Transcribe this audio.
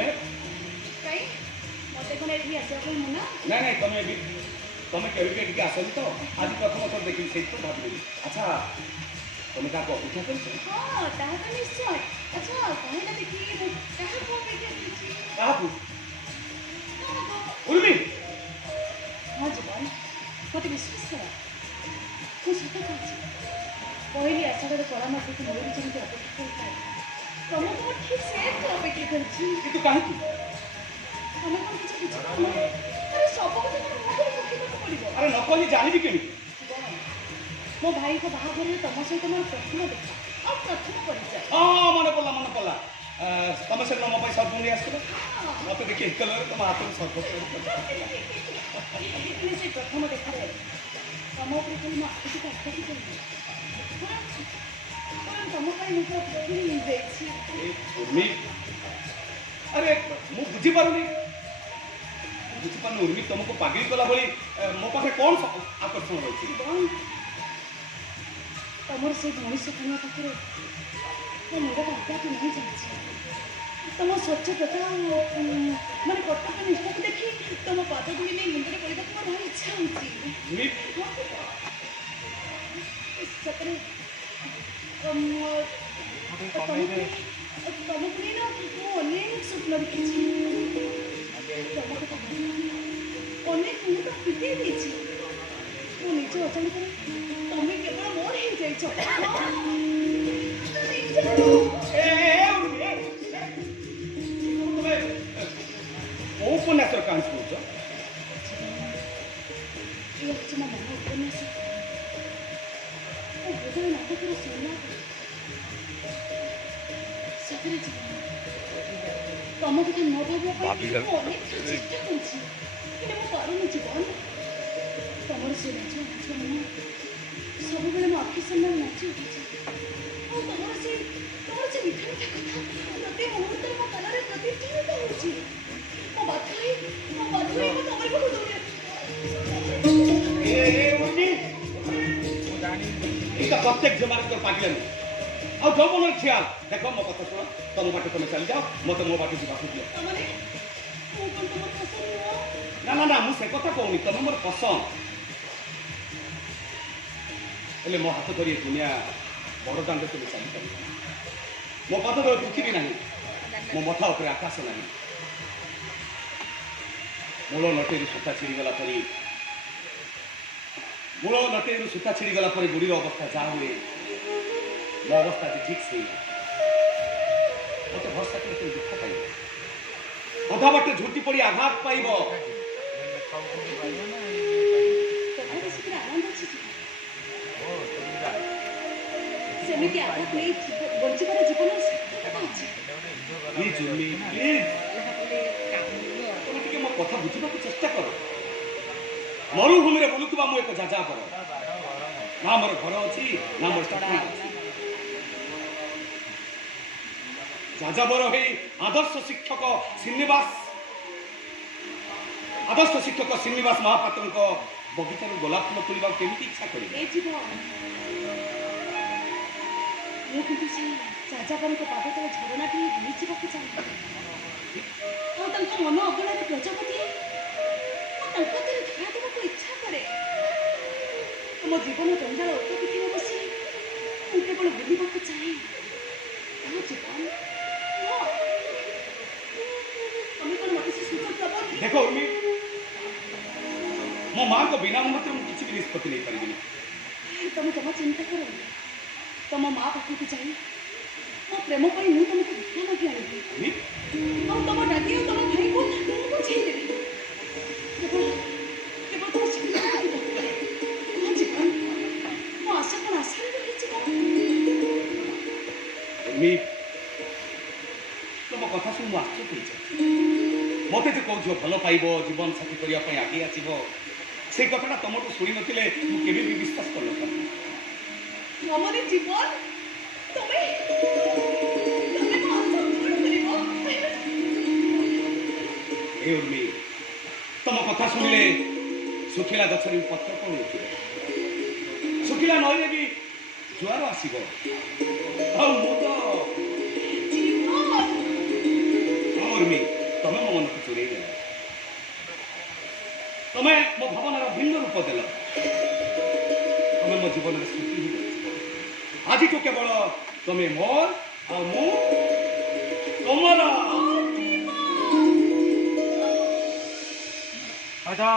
तमे कहीं मत कौन ये आसवा मना नहीं नहीं तमे भी तमे केबे के आसनी तो आज प्रथम थर देखी से तो भाबी अच्छा तमे का अपेक्षा कर हाँ ताहा तो निश्चय अच्छा कहला देखी कहा को अपेक्षा करछि काहू उर्मी हाँ जीवन मत विश्वास कर तू सत कहछि पहली आषाढ़ कला मत को मोर जमी अपेक्षा करता तुम तो ठीक से तो अपेक्षा करछि किंतु काहे तमे कौन किछ बुझ अरे सब को तो मुखरे पकेବାକୁ पड़िबो अरे न कहि जानिबी केमी मो भाई को बाहाघर तुम सहित मोर प्रथम देखा और प्रथम परिचय हाँ मन पड़ा तुम से मो पर सर्फ नहीं आसो मत देखिए हितल तुम हाथ में सर्फ से प्रथम देखा तुम ऊपर खाली मो आखि अटकी चलि तुम पर मुझे प्रेम मिल जाइए अरे मु बुझी पारुनी उर्मी तुमको पागल कला भाई मो पाखे कौन आकर्षण रही तुम से मनुष्य खाना पाखे मो मुंड का तो नहीं जाए तुम स्वच्छता माने कर्तव्य निष्ठा को देखी तुम पाद धूली नहीं मुंडे पड़ा मोर भारी इच्छा होती सतरे तुमको नहीं ना वो अनेक स्वप्न देखी अनेक मुहूर्त फिटे देछि मो निज अचानक तुम केवल मोर ही जाइछ उपन्यास कहानी सुनुच ये हচ্ছে मो मन उपन्यास ओ हृदय नाटकर सुनना सतरे जीवन तुम कथा न भाविया अनेक चेष्टा करछि कि मो पारुनी जीवन तुमर से नाच मन सब बेले मो आखि सामने नाची उठिछि और तुमर से मिठा मिठा कथा प्रति मुहूर्त मो काନରେ प्रतिध्वनित होछि मो बाथुई मो तुमर को दौड़े प्रत्येक जमाने तो पागल और जो मन ख्याल देखो मो कथा सुन तुम बाटे तुम चल जाओ मत मो बाटे जीवा दियो ना ना ना मुझे कथा कहूनी तुम मोर पसंद हेले मो हाथ धरी दुनिया बड़ दांड तुम चली पार मो पद तले पृथ्वी ना मो मथा उपर आकाश ना मूल नटेरु सूता छिड़गला परी मूल नटेरु सूता छिड़गला परी बुढ़ीर अवस्था जा हुए मो अवस्था जी ठीक से मत भरसा कर तुम दुख पाइब अधा बाटे झुटी पड़ी आघात पाइब सेमिति आघात नहीं बंचिबार जीवन तुम मो कथा बुझा चेष्टा कर मरुभूमि में बुलुवा मु एक जाजा पर ना मोर घर अच्छी ना मोर चाकरी जाजाबर है आदर्श शिक्षक श्रीनिवास महापात्र बगीचार गोलाप फूल तोड़ा केमी इच्छा कर जाजापर पाद तले झरणा टी बुझा चाहिए मन अगणार प्रजापति धरा देवा इच्छा करे मो जीवन गंगार उपकृति बसी केवल बुलवाक चाहे जीवन तुम कौन मत से सुযোগ दब देखो उर्मी मो मां को बिना अनुमति में किसी भी निष्पत्ति नहीं पारिबी तुम जमा चिंता करो तुम माँ पाखक जाए मो प्रेम पर मुझे तुमको भिक्षा मागी आनी और तुम दादी और तुम भाई को बुझे देवी केवल केवल तुम जीवन मो आशा कौन आशा उर्मी तुम कथा शुणी आश्चर्य मत जो कौ झील भल पाइब जीवन साथी करने आगे आसब से कथा तुम शुणी नी मुझे भी विश्वास कर हमारे जीवन तुम्हें उर्मी तुम कथा शुणिले सुखिला गचर पत्र कौन उठे सुखिला नई भी जुआर आसो उर्मी तमे मो मन को चोरी देल तमे मो भावनार भिन्न रूप देल तमे मो जीवन स्मृति आज तो केवल तमे मोर आ मु तमरा आजा